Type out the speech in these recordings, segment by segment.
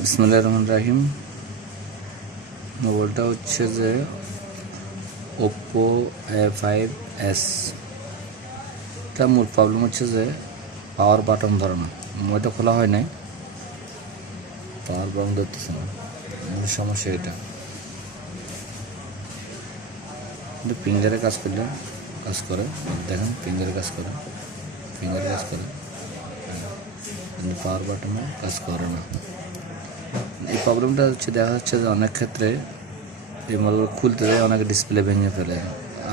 বিসমিল্লাহির রহমানির রহিম। মোবাইলটা হচ্ছে যে ওপ্পো A5s। এটা মূল প্রবলেম হচ্ছে যে পাওয়ার বাটন ধরে না। মোবাইলটা খোলা হয় নাই, পাওয়ার বাটন ধরতেছে না, মূল সমস্যা এটা। কিন্তু ফিঙ্গারে কাজ করলে কাজ করে, দেখেন ফিঙ্গারে কাজ করে, ফিঙ্গারে কাজ করে, কিন্তু পাওয়ার বাটনে কাজ করে না। এই প্রবলেমটা হচ্ছে দেখা যাচ্ছে যে অনেক ক্ষেত্রে এই মোবাইল খুলতে যায় অনেকে ডিসপ্লে ভেঙে ফেলে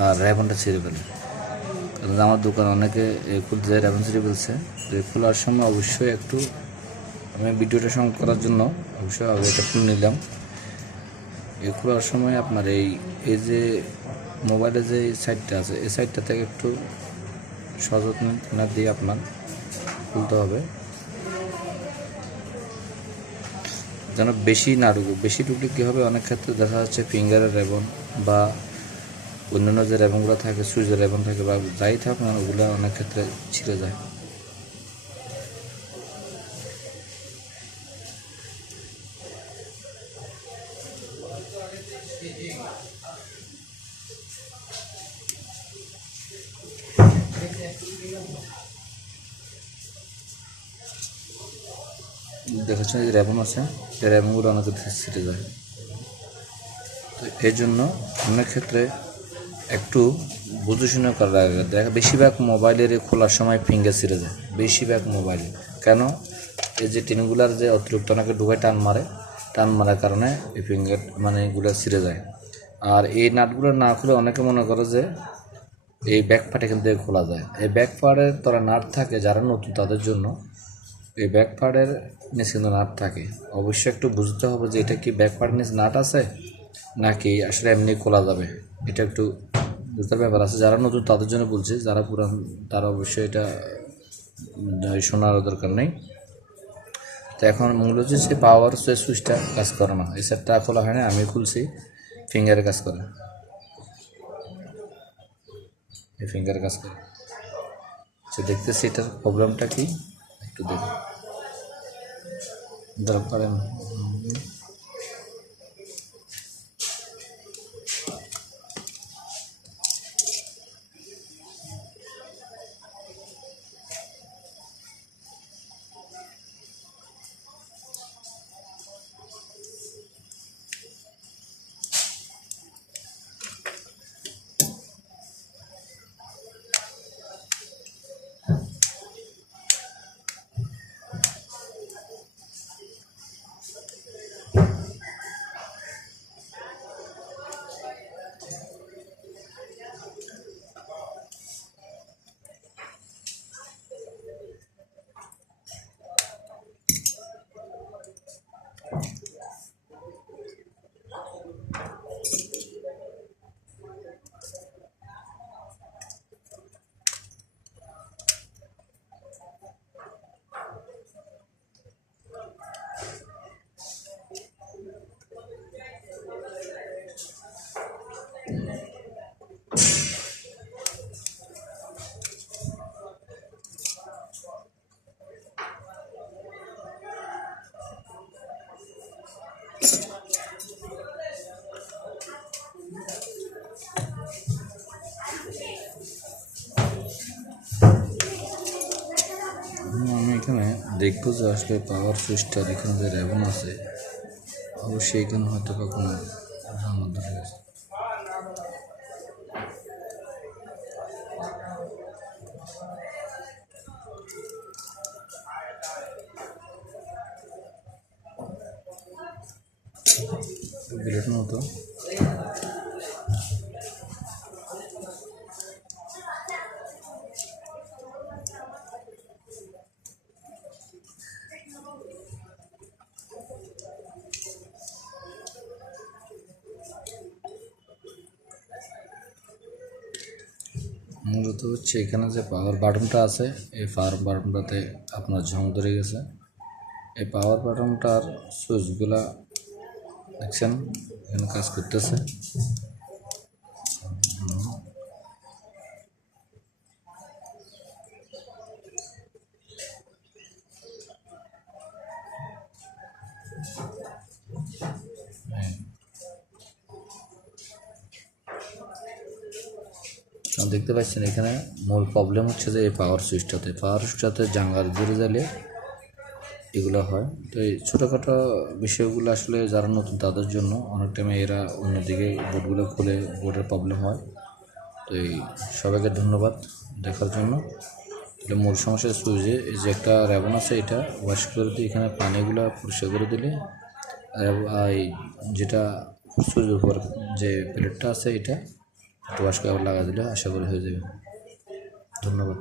আর র্যাবনটা ছিঁড়ে ফেলে। কারণ আমার দোকান অনেকে খুলতে যায় র্যাবন ছিঁড়ে ফেলছে। তো খোলার সময় অবশ্যই একটু আমি ভিডিওটা সংগ্রহ করার জন্য অবশ্যই এটা খুলে নিলাম। এই খোলার সময় আপনার এই যে মোবাইলের যে সাইডটা আছে এই সাইডটা থেকে একটু সযত্ন দিয়ে আপনার খুলতে হবে, যেন বেশি না ঢুকুক। বেশি ঢুকলে কী হবে, অনেক ক্ষেত্রে দেখা যাচ্ছে ফিঙ্গারের রেবন বা অন্যান্য যে রেবনগুলো থাকে, সুইচের রেবন থাকে বা যাই থাক না, ওগুলো অনেক ক্ষেত্রে ছিঁড়ে যায়। দেখাচ্ছেন যে রেবন আছে, এই রেবনগুলো অনেক ছিঁড়ে যায়। তো এই জন্য অনেক ক্ষেত্রে একটু বুঝে শুনে করা লাগে। দেখা বেশিরভাগ মোবাইলের খোলার সময় ফিঙ্গার ছিঁড়ে যায়, বেশিরভাগ মোবাইলে। কেন? এই যে টিনগুলার যে অতিরিক্ত অনেকে ঢুকে টান মারার কারণে এই ফিঙ্গার মানে এগুলো ছিঁড়ে যায়। আর এই নাটগুলো না খুলে অনেকে মনে করে যে এই ব্যাক পার্ট এখান থেকে খোলা যায়। এই ব্যাক পার্টের তোরা নাট থাকে, যারা নতুন তাদের জন্য এই ব্যাক পার্টের নিচে কিন্তু নাট থাকে। অবশ্যই একটু বুঝতে হবে যে এটা কি ব্যাক পার্টের নিচে নাট আছে নাকি আসলে এমনি খোলা যাবে, এটা একটু বুঝতে ব্যাপার আছে। যারা নতুন তাদের জন্য বলছে, যারা পুরান তারা অবশ্যই এটা শোনার দরকার নেই। তো এখন মূল হচ্ছে সে পাওয়ার সুইচটা কাজ করে না, এই সেটটা খোলা হয় না, আমি খুলছি, ফিঙ্গারে কাজ করে, এই ফিঙ্গারে কাজ করে। সে দেখতেছি এটার প্রবলেমটা কি একটু দেখুন দরকার। আমি এখানে দেখবো যে আসলে পাওয়ার সুইচটার এখানে যে রেবন আছে, অবশ্যই এখানে হয়তো বা কোনো ঝামেলা ধরে গেছে। বিলেটের মতো মূলত হচ্ছে এখানে যে পাওয়ার বাটনটা আছে, এই পাওয়ার বাটনটাতে আপনার ঝং ধরে গেছে। এই পাওয়ার বাটনটার সুইচগুলা দেখছেন এখানে কাজ করতেছে। দেখতে পাচ্ছেন এখানে মূল প্রবলেম হচ্ছে যে এই পাওয়ার সুইচটাতে জাঙ্গার জুড়ে গেলে এগুলো হয়। তো এই ছোটোখাটো বিষয়গুলো আসলে যারা নতুন তাদের জন্য অনেক টাইমে এরা অন্যদিকে বোর্ডগুলো খুলে বোর্ডের প্রবলেম হয়। তো এই সবাইকে ধন্যবাদ দেখার জন্য। তাহলে মূল সমস্যা সুইচে এই যে একটা র্যাবন আছে, এটা ওয়াশ করে দিয়ে এখানে পানিগুলো পরিষ্কার করে দিলে এই যেটা সুইচের উপর যে প্লেটটা আছে এটা একটু ওয়াশ করে লাগা দিলে আশা করি হয়ে যাবে। ধন্যবাদ।